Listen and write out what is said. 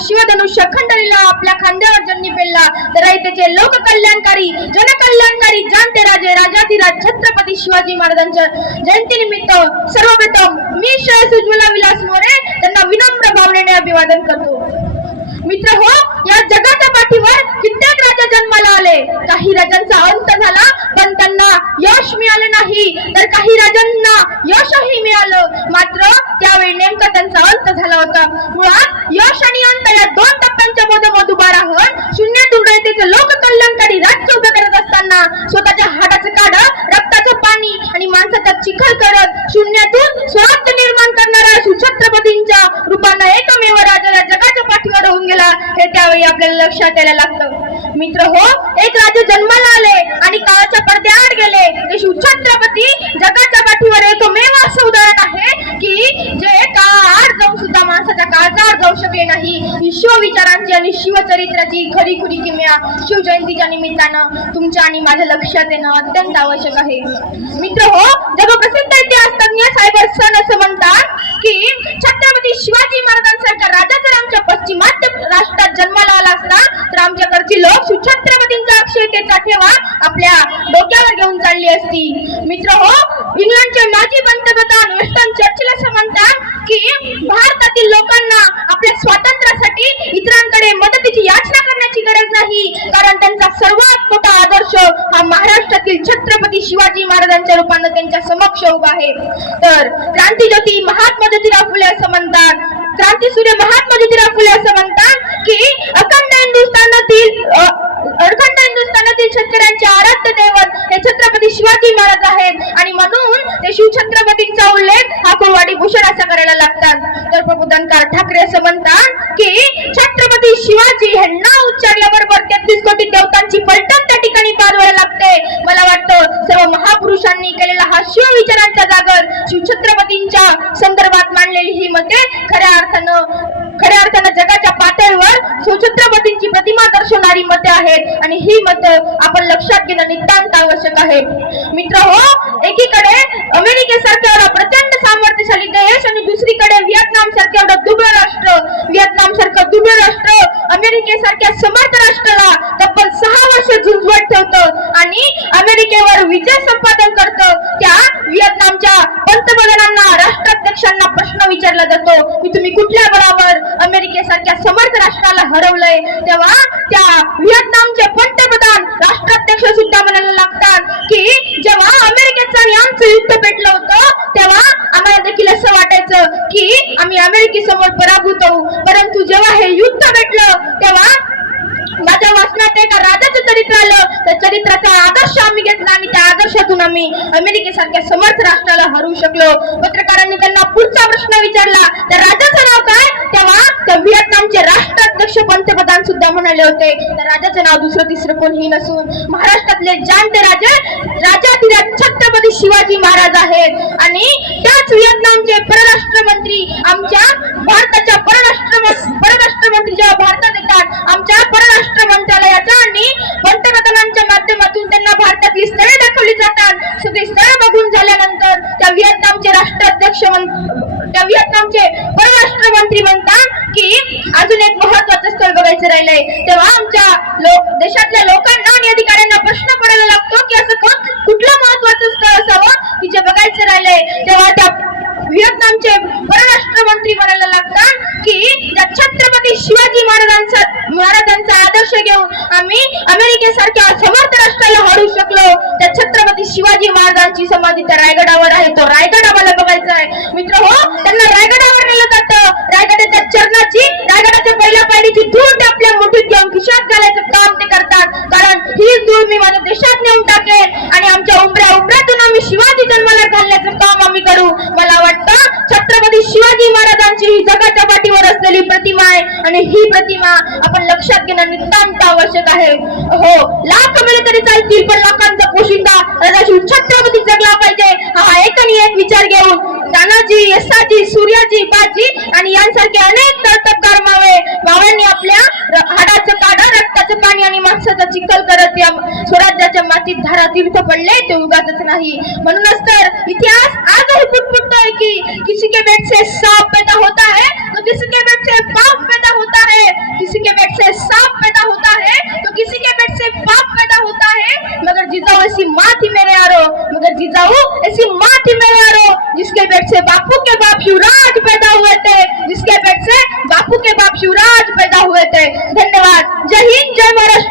शिवधनुष्य खंडलेला आपल्या खांद्यावर ज्यांनी पेलला. तर त्याचे लोककल्याणकारी जनकल्याणकारी जाणते राजे राजाधिराज छत्रपती शिवाजी महाराजांच्या जयंतीनिमित्त सर्वप्रथम मी श्रेयस उज्ज्वला विलास मोरे त्यांना विनम्र भावनेने अभिवादन करतो. मित्र हो या जगाच्या पाठीवर कित्येक राजा जन्माला आले. काही राजांचा अंत झाला पण त्यांना यश मिळालं नाही. तर काही राजांना यशही मिळालं. मात्र त्यावेळी नेमका त्यांचा अंत झाला होता. मुळात यश आणि अंत या दोन टप्प्यांच्या मधोमध उभा राहून शून्यातून रयतेचे लोककल्याणकारी राज्य उभे करत असताना स्वतःच्या हाडाचं काढ रक्ताचं पाणी आणि माणसाचा चिखल करत शून्यातून स्वराज्य निर्माण करणाऱ्या सुछत्रपतींच्या रूपानं एकमेव राजाला जगाच्या पाठीवर होऊन गेला. हे त्यावेळी आपल्याला लक्षात यायला लागतं. मित्र हो एक राजे जन्माला आले आणि काळाच्या पडद्याआड गेले. ते सुछत्रपती जगाच्या पाठीवर एकमेव असं उदाहरण आहे की जे काळाआड जाऊन सुद्धा माणसाच्या काळाचा आड जाऊ शकले नाही. ही शिवविचारांची आणि शिवचरित्राची खरी खुरी किमया शिवजयंतीच्या निमित्तानं तुमच्या आणि माझ्या लक्षात येणं अत्यंत आवश्यक आहे. मित्र हो जगप्रसिद्ध इतिहासतज्ञ सायबर सन असं म्हणतात की छत्रपती शिवाजी महाराजांसारख्या राजा जर आमच्या पश्चिमात्य राष्ट्रात जन्माला आला असता तर आमच्याकडची लोक सुछत्रपतींचा अक्षयतेचा ठेवा आपल्या डोक्यावर घेऊन चालली असती. मित्र हो इंग्लंडचे माजी पंतप्रधान विन्स्टन चर्चिल असं म्हणतात की भारतातील लोकांना आपल्या स्वातंत्र्यासाठी इतरांकडे मदतीची याचना करण्याची गरज नाही. कारण त्यांचा सर्वात मोठा आदर्श हा महाराष्ट्रातील छत्रपती शिवाजी महाराजांच्या रूपानं त्यांच्या समक्ष उभा आहे. तर क्रांतीज्योती महात्मा ज्योतिराव फुले असं म्हणतात. क्रांतीसूर्य महात्मा ज्योतिराव फुले असं म्हणतात की अखंड हिंदुस्थानातील अ, शेतकऱ्यांचे आराध्य दैवत हे छत्रपती शिवाजी महाराज आहेत. आणि म्हणून ते शिवछत्रपतींचा उल्लेख हा कुळवाडी भूषण असा करायला लागतात. तर प्रबोधनकार ठाकरे असं म्हणतात की छत्रपती शिवाजी हे नाव उच्चारल्याबरोबर तेहतीस कोटी देवतांची पलटण त्या ठिकाणी पाजवायला लागते. मला वाटतं सर्व महापुरुषांनी केलेला हा शिव विचारांचा जागर शिवछत्रपतींच्या संदर्भात मांडलेली ही मते खऱ्या अर्थानं खऱ्या अर्थानं जगाच्या पातळीवर सुछत्रपतींची प्रतिमा दर्शवणारी मते आहेत आणि ही मत आपण लक्षात घेणं नितांत आवश्यक आहे. मित्र हो एकीकडे अमेरिकेसारखं एवढं प्रचंड सामर्थ्यशाली देश आणि दुसरीकडे व्हिएतनाम सारखं एवढं दुबळ राष्ट्र व्हिएतनाम सारखं दुबळ राष्ट्र अमेरिकेसारख्या समर्थ राष्ट्राला तब्बल सहा वर्ष झुंजवत ठेवतं आणि अमेरिकेवर विजय संपादन करतं त्या व्हिएतनामच्या पंतप्रधानांना राष्ट्राध्यक्षांना विचारला जातो की तुम्ही कुठल्या बळावर अमेरिकेसारख्या समर्थ राष्ट्राला हरवलंय? तेव्हा त्या व्हिएतनामचे पंतप्रधान राष्ट्राध्यक्ष सुद्धा म्हणायला लागतात की जेव्हा अमेरिकेचं आणि आमचं युद्ध पेटलं होतं तेव्हा आम्हाला देखील असं वाटायचं की आम्ही अमेरिकेसमोर पराभूत होऊ. परंतु जेव्हा हे युद्ध भेटलं तेव्हा माझ्या वाचनात एका चरित्र आलं त्या चरित्राचा आदर्श आम्ही घेतला आणि त्या आदर्शातून आम्ही अमेरिकेसारख्या समर्थ राष्ट्राला हरवू शकलो. पत्रकारांनी त्यांना पुढचा प्रश्न विचारला त्या राजाचं नाव काय? तेव्हा त्या व्हिएतनामचे राष्ट्राध्यक्ष पंतप्रधान सुद्धा म्हणाले होते त्या राजाचं नाव दुसरं तिसरं कोणीही नसून. महाराष्ट्रातले जाणते राजे राजाधिराज छत्रपती शिवाजी महाराज आहेत. आणि त्याच व्हिएतनामचे परराष्ट्र मंत्री आमच्या भारताच्या परराष्ट्र परराष्ट्र मंत्री जेव्हा भारतात येतात आमच्या परराष्ट्र मंत्रालयाच्या आणि पंतप्रधानांच्या माध्यमातून त्यांना भारतातली स्थळे दाखवली जातात सगळी स्थळे बघून झाल्यानंतर त्या व्हिएतनामचे राष्ट्राध्यक्ष त्या व्हिएतनामचे परराष्ट्र मंत्री म्हणतात की अजून एक महत्वाचं स्थळ बघायचं राहिलंय. तेव्हा आमच्या लोक देशातल्या लोकांना आणि अधिकाऱ्यांना प्रश्न पडायला लागतो की असं कोण- कुठलं महत्वाचं स्थळ असावं की जे बघायचं राहिलंय. तेव्हा त्या व्हिएतनामचे परराष्ट्र मंत्री म्हणायला लागतात की त्या छत्रपती शिवाजी महाराजांचा महाराजांचा आदर्श घेऊन आम्ही अमेरिकेसारख्या समर्थ राष्ट्राला हरवू शकलो. त्या छत्रपती शिवाजी महाराजांची समाधी त्या रायगडावर आहे. तो रायगड आम्हाला बघायचा आहे. मित्र हो त्यांना रायगडावर नेलं जातं. रायगडाच्या चरणाची रायगडाच्या पहिल्या पायरीची धूळ ते आपल्या मुठीत घेऊन खिशात घालायचं काम ते करतात. कारण ही धूळ मी माझ्या देशात नेऊन टाकेल आणि आमच्या उमऱ्या उमऱ्यातून आम्ही शिवाजी जन्माला घालण्याचं काम आम्ही करू. मला वाटतं छत्रपती शिवाजी महाराजांची ही जगाच्या असलेली प्रतिमा आहे आणि ही प्रतिमा आपण लक्षात घेणं नितांत आवश्यक आहे. हो लाख मिळे तरी चालतील पण लाखांचा पोशिंदा राजा छत्रपती जगला पाहिजे. हा एक आणि एक विचार घेऊन तानाजी यसाजी सूर्याजी बाजी आणि यांसारखे अनेक तळतपकार मावे. माव्यांनी आपल्या हाडाचं काढा रक्ताचं पाणी आणि माणसाचा चिखल करत या स्वराज्याच्या मातीत धारा तीर्थ पडले ते उगाच नाही. म्हणूनच तर इतिहास आजही पुटपुटतोय की किसी के बेट से सांप पैदा होता है तो किसी के पेट से पाप पैदा होता है ऐसी माँ थी मेरे यारो मगर जिजाऊ ऐसी माँ में मेरे जिसके पेट से बापू के बाप शिवराज पैदा हुए थे जिसके पेट से बापू के बाप शिवराज पैदा हुए थे। धन्यवाद। जय हिंद जय महाराष्ट्र।